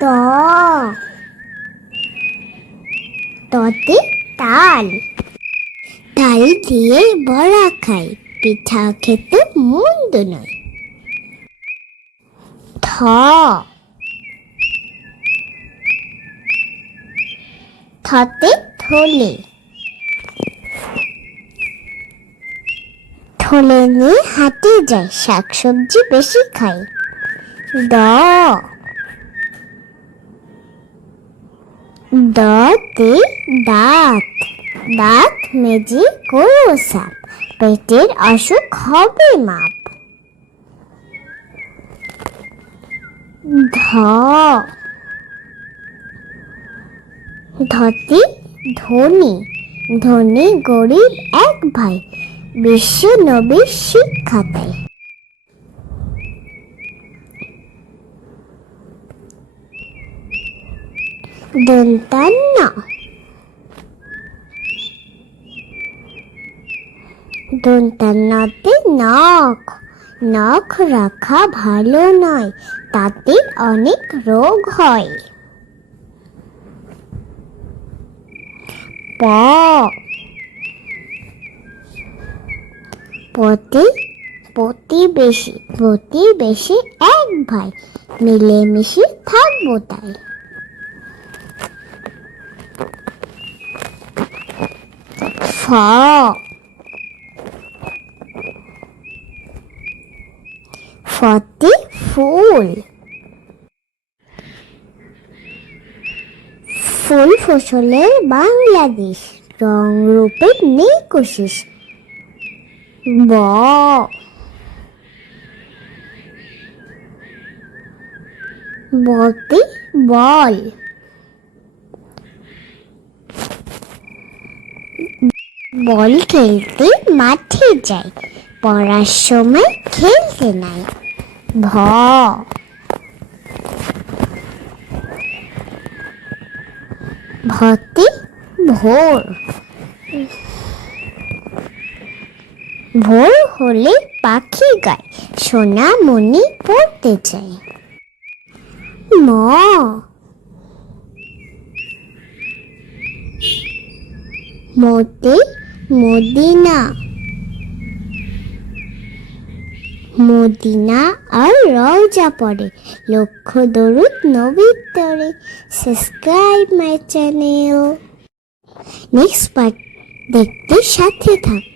ত ততে তাল। তাল দিয়ে বড়া খাই, পিঠা খেতে মন্দ নয়। থ থতে থলে। থলে নিয়ে হাটে যায়, শাকসবজি বেশি খাই। দ। দতে দাঁত। দাঁত মেজে করো সাপ। পেটের অসুখ হবে মাপ। ধ। ধতে ধনী। ধনী গরিব এক ভাই। বিশ্ব নবীর শিক্ষা দেয় দন্তান্ন দন্তান্নতে নখ নখ রাখা ভালো নয় তাতে অনেক রোগ হয় প পতি প্রতিবেশী প্রতিবেশী এক ভাই মিলেমিশে থাকব তাই ফতে ফুল। ফুল ফসলের বাংলাদেশ রং রূপের নেই কোশিস ব। বলতে বল। বল খেলতে মাঠে যাই, পড়ার সময় খেলতে নাই। ভ। ভতে ভোর। ভোর হলে পাখি গায় সোনা মনি পড়তে চাই ম। মতে মদিনা। মদিনা আর রওজা পড়ে। লক্ষ্য দরুদ নবীর তরে subscribe my channel next part দেখতে সাথে থাক।